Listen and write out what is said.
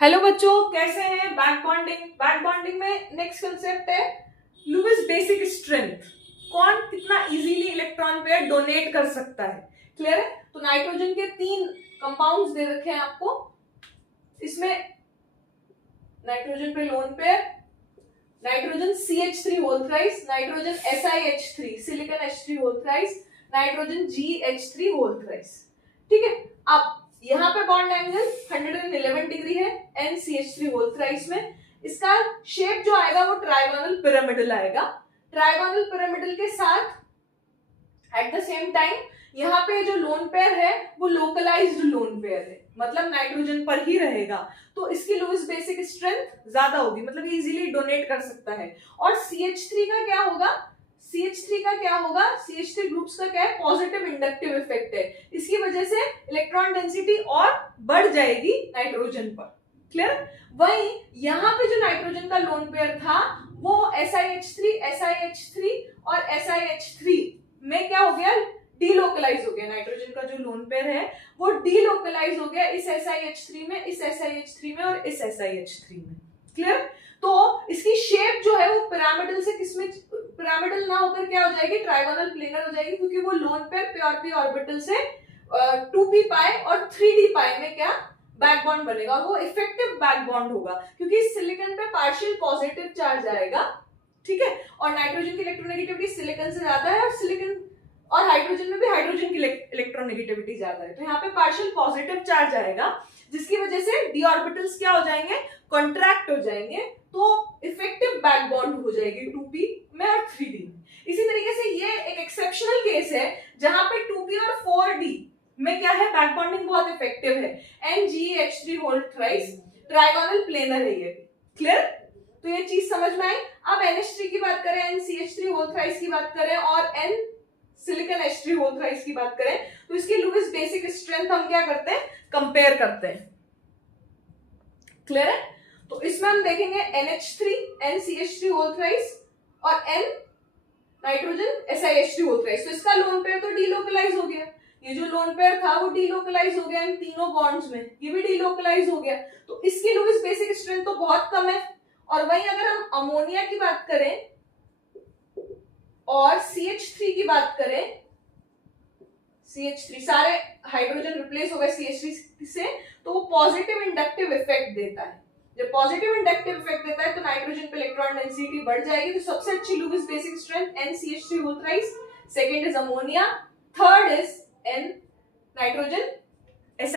Hello बच्चों, कैसे हैं? बैक बॉन्डिंग में नेक्स्ट कंसेप्ट है लुईस बेसिक स्ट्रेंथ। कौन कितना इजीली इलेक्ट्रॉन पेयर डोनेट कर सकता है। क्लियर है? तो नाइट्रोजन के 3 कंपाउंड्स दे रखे हैं आपको। इसमें नाइट्रोजन पे lone pair, nitrogen CH3 whole thrice, nitrogen SiH3 silicon H3 whole thrice, nitrogen GH3 whole thrice. ठीक है, अब यहाँ पे बॉन्ड एंगल 111 डिग्री है NCH3 होल थ्राइस में। इसका शेप जो आएगा वो ट्राइगोनल पिरामिडल आएगा। ट्राइगोनल पिरामिडल के साथ एट द सेम टाइम यहाँ पे जो लोन पेयर है वो लोकलाइज्ड लोन पेयर है, मतलब नाइट्रोजन पर ही रहेगा। तो इसकी लुईस बेसिक स्ट्रेंथ ज्यादा होगी, मतलब इजीली डोनेट कर सकता है। और CH3 का क्या होगा? CH3 ग्रुप्स का क्या है? पॉजिटिव इंडक्टिव इफेक्ट है। इसकी वजह से इलेक्ट्रॉन डेंसिटी और बढ़ जाएगी नाइट्रोजन पर। क्लियर? वहीं यहाँ पे जो नाइट्रोजन का लोन पेयर था वो SiH3 और SiH3 में क्या हो गया? डीलोकलाइज हो गया। नाइट्रोजन का जो लोन पेयर है वो डीलोकलाइज हो गया इस SiH3 में, इस SiH3 में और इस SiH3 में। क्लियर? तो इसकी शेप जो है वो पिरामिडल से किसमें, पिरामिडल ना होकर क्या हो जाएगी? ट्राइगोनल प्लेनर हो जाएगी, क्योंकि वो lone pair pure p orbital से 2p पाई और 3d पाई में क्या बैक बॉन्ड बनेगा, और वो इफेक्टिव बैक बॉन्ड होगा क्योंकि सिलिकॉन पे पार्शियल पॉजिटिव चार्ज आएगा। ठीक है, और नाइट्रोजन की इलेक्ट्रोनेगेटिविटी सिलिकॉन से ज्यादा है, और सिलिकॉन और हाइड्रोजन में भी हाइड्रोजन की इलेक्ट्रोनेगेटिविटी ज्यादा है। तो यहाँ पे पार्शियल पॉजिटिव चार्ज आएगा, जिसकी वजह से डी ऑर्बिटल्स क्या हो जाएंगे? कॉन्ट्रैक्ट हो जाएंगे। तो इफेक्टिव बैक बॉन्ड हो जाएगी 2p में और 3d में। इसी तरीके से ये एक एक्सेप्शनल केस है जहां पे 2p और 4d में क्या है? बैक बॉन्डिंग बहुत इफेक्टिव है। NGH3 whole thrice trigonal planar है ये। क्लियर? तो ये चीज समझ में आई। अब NH3 की बात करें, NCH3 होल थ्राइस की बात करें और N silicon H3 whole thrice की बात करें, तो इसकी लुईस बेसिक स्ट्रेंथ हम क्या करते हैं? कंपेयर करते हैं। क्लियर है? तो इसमें हम देखेंगे NH3 NCH3 होल थ्राइस और N nitrogen SiH3 whole thrice. तो इसका लोन पेयर तो डीलोकलाइज हो गया, ये जो लोन पेयर था वो डीलोकलाइज हो गया इन तीनों बॉन्ड्स में, ये भी डीलोकलाइज हो गया। तो इसकी लुईस बेसिक स्ट्रेंथ तो बहुत कम है। और वहीं अगर हम अमोनिया की बात करें और CH3 की बात करें, CH3 सारे हाइड्रोजन रिप्लेस हो गए CH3 से, तो वो पॉजिटिव इंडक्टिव इफेक्ट देता है। जब पॉजिटिव इंडक्टिव इफेक्ट देता है तो नाइट्रोजन पे इलेक्ट्रॉन डेंसिटी बढ़ जाएगी। तो सबसे अच्छी Lewis basic strength NCH3 whole thrice, second is ammonia, third is N nitrogen